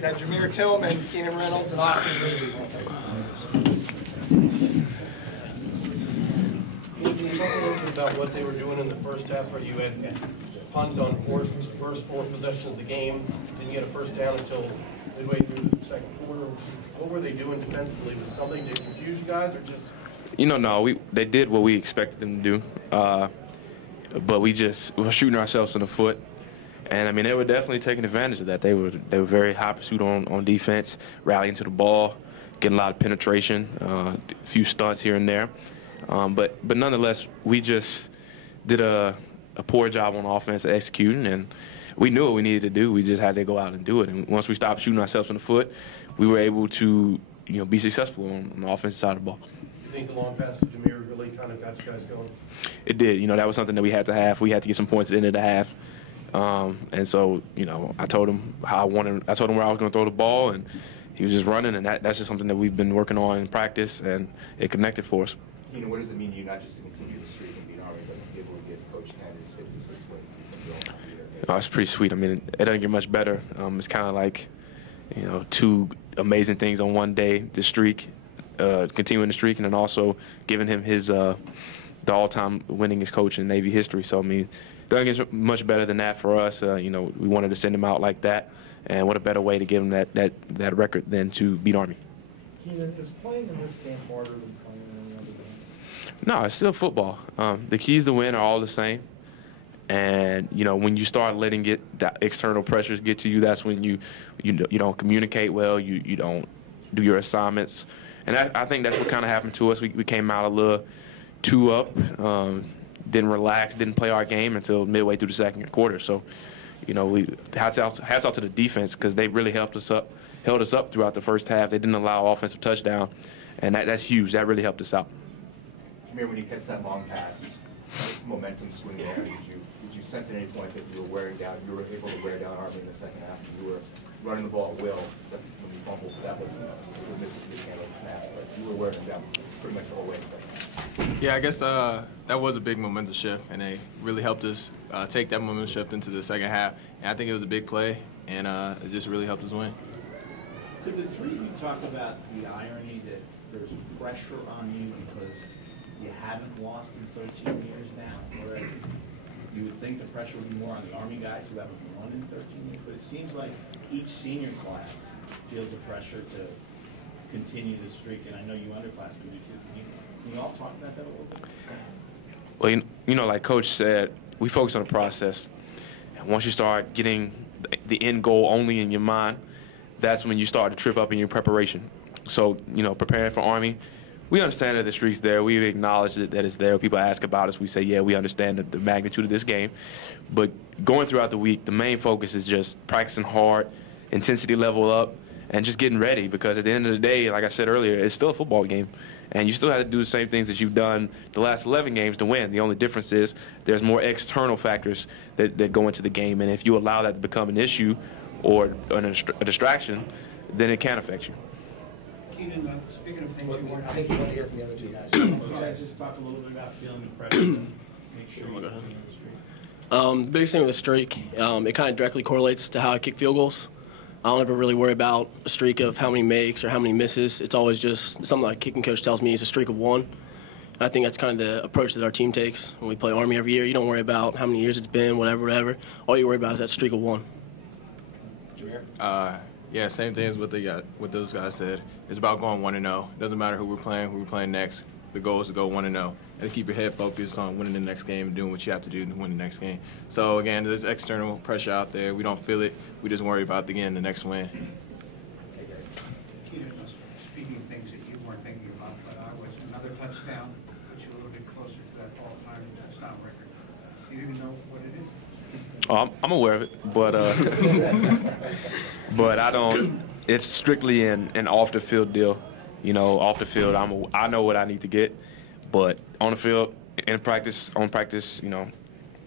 got Jamir Tillman, Keenan Reynolds, and Austin Grebe. Can you talk a little bit about what they were doing in the first half, where you had punted on first 4 possessions of the game, didn't get a first down until midway through the second quarter? What were they doing defensively? Was something to confuse you guys, or just? No, they did what we expected them to do, but we were shooting ourselves in the foot. And I mean, they were definitely taking advantage of that. They were very high pursuit on defense, rallying to the ball, getting a lot of penetration, a few stunts here and there. But nonetheless, we just did a poor job on offense executing, and we knew what we needed to do. We just had to go out and do it. And once we stopped shooting ourselves in the foot, we were able to be successful on the offensive side of the ball. You think the long pass to Jamir really kind of got you guys going? It did. That was something that we had to have. We had to get some points at the end of the half. And so, I told him how I told him where I was going to throw the ball, and he was just running, and that's just something that we've been working on in practice, and it connected for us. What does it mean to you, not just to continue the streak and beat Army, but to be able to give Coach Kent his 56th win? It's pretty sweet. I mean, it doesn't get much better. It's kind of like, 2 amazing things on one day, the streak, continuing the streak, and then also giving him his the all-time winningest coach in Navy history. So, I mean, it doesn't get much better than that for us. We wanted to send him out like that, and what a better way to give him that record than to beat Army. Keenan, is playing in this game harder than playing in any other game? No, it's still football. The keys to win are all the same. And, when you start letting the external pressures get to you, that's when you don't communicate well, you don't do your assignments. And I think that's what kind of happened to us. We came out a little too up, didn't relax, didn't play our game until midway through the second quarter. So, hats out to the defense, because they really held us up throughout the first half. They didn't allow offensive touchdown, and that's huge. That really helped us out. Jamir, when you catch that long pass, it's momentum swing there. Did you sense at any point that you were able to wear down Army in the second half? You were running the ball at will, except when you fumbled, so that was a mishandled snap. But you were wearing them down pretty much the whole way in the second half. Yeah, I guess that was a big momentum shift, and they really helped us take that momentum shift into the second half. And I think it was a big play, and it just really helped us win. Could the three of you talk about the irony that there's pressure on you because you haven't lost in 13 years now, whereas you would think the pressure would be more on the Army guys who haven't won in 13 years, but it seems like each senior class feels the pressure to continue the streak, and I know you underclassmen do too. Can you all talk about that a little bit? Well, like Coach said, we focus on the process. And once you start getting the end goal only in your mind, that's when you start to trip up in your preparation. So, preparing for Army, we understand that the streak's there. We acknowledge that it's there. People ask about us. We say, yeah, we understand the magnitude of this game. But going throughout the week, the main focus is just practicing hard, intensity level up, and just getting ready, because at the end of the day, like I said earlier, it's still a football game. And you still have to do the same things that you've done the last 11 games to win. The only difference is there's more external factors that go into the game. And if you allow that to become an issue or a distraction, then it can affect you. Keenan, speaking of things you weren't, I think you want to hear from the other two guys. So just talk a little bit about feeling the pressure and make sure you continue the streak. The biggest thing with the streak, it kind of directly correlates to how I kick field goals. I don't ever really worry about a streak of how many makes or how many misses. It's always just something like kicking coach tells me is a streak of 1. And I think that's kind of the approach that our team takes when we play Army every year. You don't worry about how many years it's been, whatever. All you worry about is that streak of 1. Yeah, same thing as what those guys said. It's about going 1-0. It doesn't matter who we're playing next. The goal is to go 1-0. And to keep your head focused on winning the next game and doing what you have to do to win the next game. So, again, there's external pressure out there. We don't feel it. We just worry about, again, the next win. Keenan, speaking of things that you weren't thinking about, but I was another touchdown, put you a little bit closer to that all-time touchdown record. Do you even know what it is? Oh, I'm aware of it, but but I don't. It's strictly an off-the-field deal. Off the field, I know what I need to get. But on the field, on practice,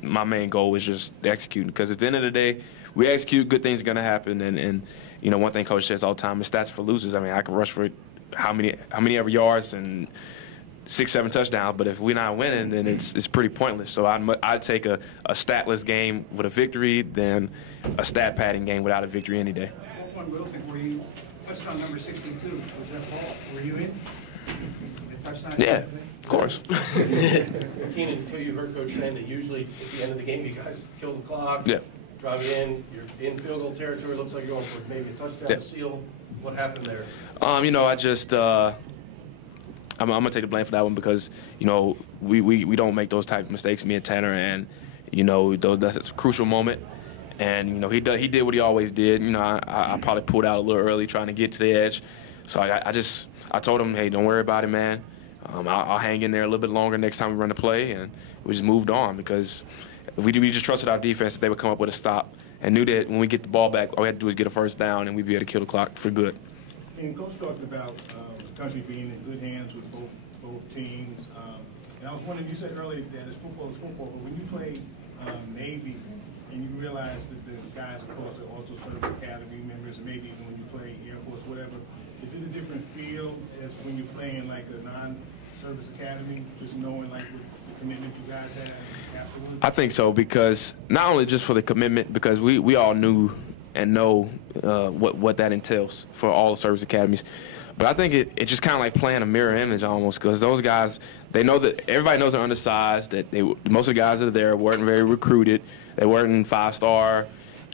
my main goal is just executing. Because at the end of the day, we execute, good things are going to happen. And one thing Coach says all the time is stats for losers. I mean, I can rush for how many ever yards and 6-7 touchdowns, but if we're not winning, then it's pretty pointless. So I'd take a statless game with a victory than a stat padding game without a victory any day. one little thing, where you touched on number 62, was that ball? Were you in? The touchdown? Yeah, of course. Keenan, you heard Coach saying that usually at the end of the game, you guys kill the clock. Yeah. Drive it in, you're in field goal territory, looks like you're going for maybe a touchdown Yeah. to seal. What happened there? You know, I just I'm gonna take the blame for that one because you know we don't make those type of mistakes, me and Tanner, and you know that's a crucial moment. And you know he did what he always did. You know I probably pulled out a little early trying to get to the edge, so I told him, hey, don't worry about it, man. I'll hang in there a little bit longer next time we run the play, and we just moved on because we just trusted our defense that they would come up with a stop and knew that when we get the ball back, all we had to do is get a first down and we'd be able to kill the clock for good. And Coach talked about the country being in good hands with both teams. And I was wondering, you said earlier that football is football, but when you play Navy and you realize that the guys, of course, are also service academy members, and maybe even when you play Air Force, whatever, is it a different feel as when you're playing like a non-service academy, just knowing like what the commitment you guys have afterwards? I think so because not only just for the commitment, because we all knew and know what that entails for all the service academies. But I think it just kind of like playing a mirror image almost because those guys, they know that everybody knows they're undersized, that most of the guys that are there weren't very recruited. They weren't five-star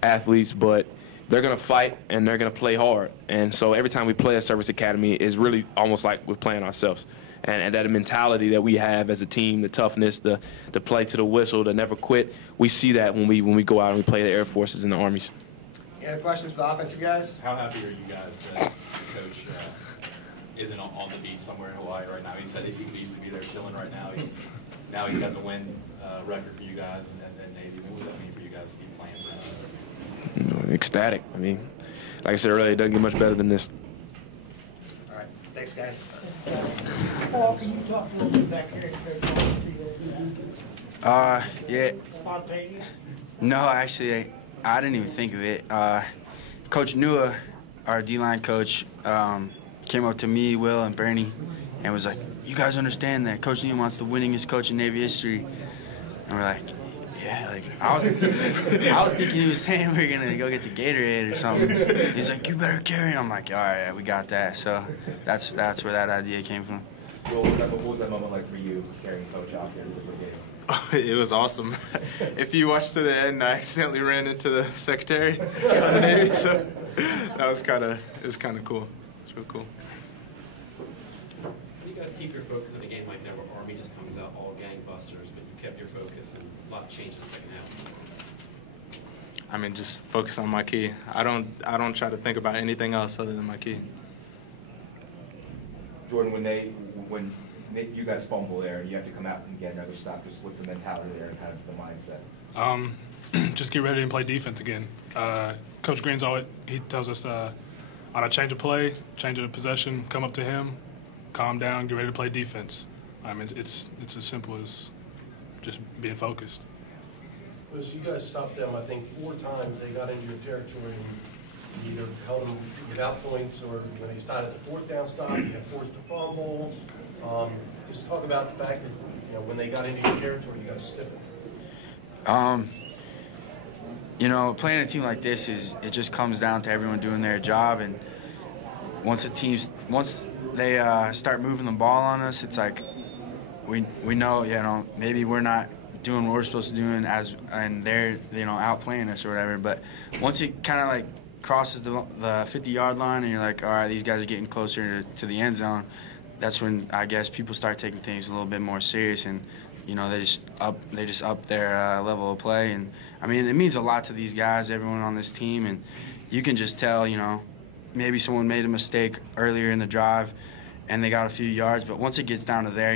athletes, but they're going to fight and they're going to play hard. And so every time we play a service academy, it's really almost like we're playing ourselves. And that mentality that we have as a team, the toughness, the play to the whistle, the never quit, we see that when we go out and we play the Air Forces and the Armies. Any other questions for the offensive guys? How happy are you guys that Coach isn't on the beach somewhere in Hawaii right now? He said that he could easily be there chilling right now. He's got the win record for you guys and Navy. What does that mean for you guys to be playing for him? You know, ecstatic. I mean, like I said earlier, it doesn't get much better than this. All right. Thanks, guys. Paul, can you talk a little bit back here? Yeah. Spontaneous? No, actually, I didn't even think of it. Coach Nua, our D-line coach, came up to me, Will, and Bernie, and was like, "You guys understand that Coach Nua wants the winningest coach in Navy history?" And we're like, "Yeah." Like I was thinking he was saying we were gonna go get the Gatorade or something. He's like, "You better carry." I'm like, "All right, we got that." So that's where that idea came from. What was that moment like for you, carrying Coach out there with the brigade? It was awesome. If you watched to the end, I accidentally ran into the secretary of the Navy, so that was kind of cool. It's real cool. How do you guys keep your focus in a game like that where Army just comes out all gangbusters, but you kept your focus and a lot changed in the second half? I mean, just focus on my key. I don't try to think about anything else other than my key. Jordan, when you guys fumble there and you have to come out and get another stop, just what's the mentality there and kind of the mindset? Just get ready and play defense again. Coach Green's he tells us on a change of play, change of possession, come up to him, calm down, get ready to play defense. I mean, it's as simple as just being focused. Because you guys stopped them, I think, 4 times. They got into your territory and you either held them without points or when they started the 4th down stop, you had forced a fumble. Just talk about the fact that when they got into your territory, you guys stiffened. Playing a team like this it just comes down to everyone doing their job, and once they start moving the ball on us, it's like we know maybe we're not doing what we're supposed to do and they're outplaying us or whatever. But once it kind of like crosses the 50-yard line and you're like, all right, these guys are getting closer to the end zone, that's when I guess people start taking things a little bit more serious, and they just up their level of play. And I mean, it means a lot to these guys, everyone on this team, and you can just tell, maybe someone made a mistake earlier in the drive and they got a few yards, but once it gets down to there,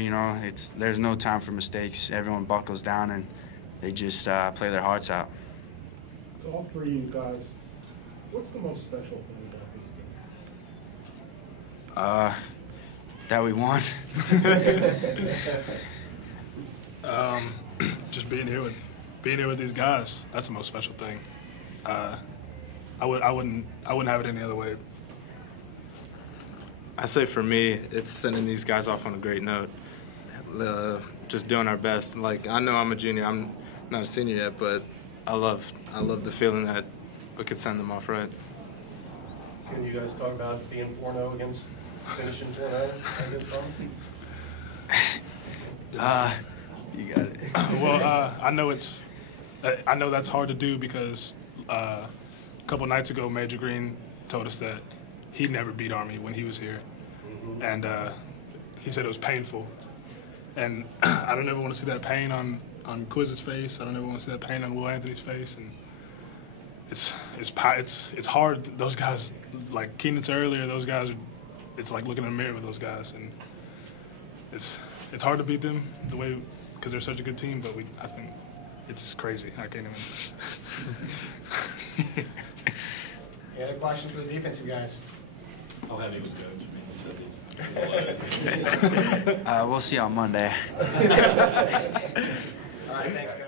there's no time for mistakes. Everyone buckles down and they just play their hearts out. So all three of you guys, what's the most special thing about this game? That we won. Just being here with these guys, that's the most special thing. I wouldn't have it any other way. I say for me, it's sending these guys off on a great note. Just doing our best. Like, I know I'm a junior. I'm not a senior yet, but I love the feeling that we could send them off right. you guys talk about being 4-0 against, finishing 4-0 against Army? You got it. Well, I know that's hard to do because a couple nights ago, Major Green told us that he never beat Army when he was here, and he said it was painful. And I don't ever want to see that pain on Quiz's face. I don't ever want to see that pain on Will Anthony's face, and it's hard. Those guys, like Keenan said earlier, those guys are. It's like looking in a mirror with those guys, and it's hard to beat them the way because they're such a good team. But I think it's crazy. I can't even. Any other questions for the defensive guys? How heavy was Coach? I mean, he says he's loaded. We'll see on Monday. All right, thanks, guys.